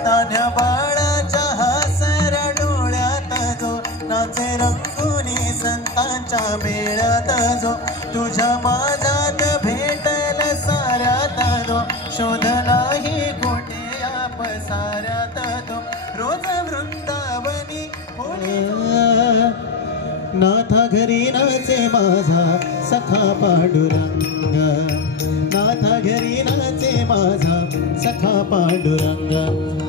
तान्ह्या बाळाच्या हसऱ्या डोळ्यात जो नाचे रंगुनी संतांच्या मेळ्यात जो तुझ्या माझ्यात भेटल साऱ्यात जो शोध नाही कुठे या पसाऱ्यात तो रोज वृंदावनी नाथा घरी नाचे माझा सखा पांडुरंग नाथा घरी नाचे माझा सखा पांडुरंग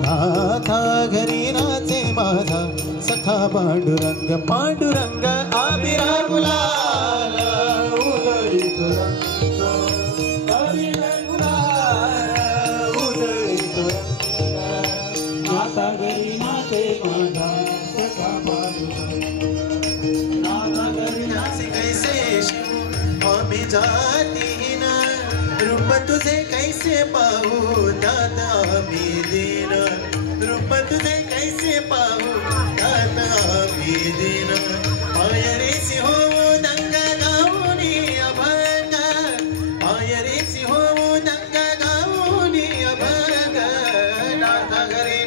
नाथा घरी नाचे माझा सखा पांडुरंग पांडुरंग आबिरा गुलाल उधळीत रंग आबिरा गुलाल उधळीत रंग नाथा घरी नाचे माझा सखा पांडुरंग नाथा घरी नाचे कैसे शिव आम्ही जातीहीन रूप तुझे कैसे पाहू दाता आम्ही दीन रूप तुझे कैसे पाहू दाता आम्ही दीन पायरे सिंहो दंग गाऊनी अभंग पायरे सिंहो दंग गाऊनी अभंग नाथा घरी